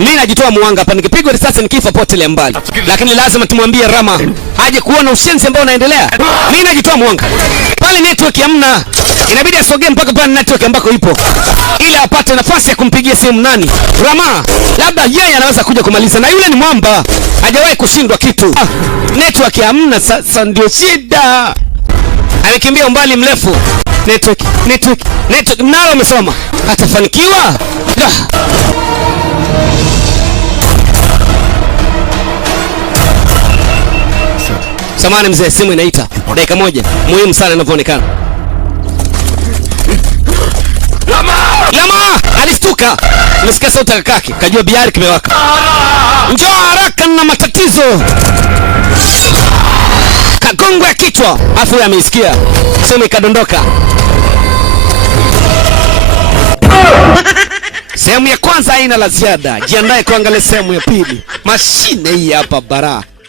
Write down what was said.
Mimi najitoa muanga hapa, nikipigwa risasi nikifa potele mbali. Lakini lazima tumwambie Rama aje kuona ushenzi ambao unaendelea. Mimi najitoa muanga. Pale network hamna. Inabidi asogee mpaka pale network ambako ipo ili apate nafasi ya kumpigia simu nani? Rama. Labda yeye anaweza kuja kumaliza, na yule ni mwamba. Hajawahi kushindwa kitu. Network hamna, sasa ndio shida. Amekimbia umbali mrefu. Network. Mnalo umesoma. Atafanikiwa? Samahani mzee, simu inaita. Dakika moja. Muhimu sana inavyoonekana. Lama! Alistuka. Nisikia sauti ya kakake. Kajua biari kimewaka. Njoo haraka na matatizo. Kagongo ya kichwa. Afu yeye ameisikia. Simu ikadondoka. Sehemu ya kwanza haina la ziada. Jiandae kuangalia sehemu ya pili. Mashine hii hapa bara.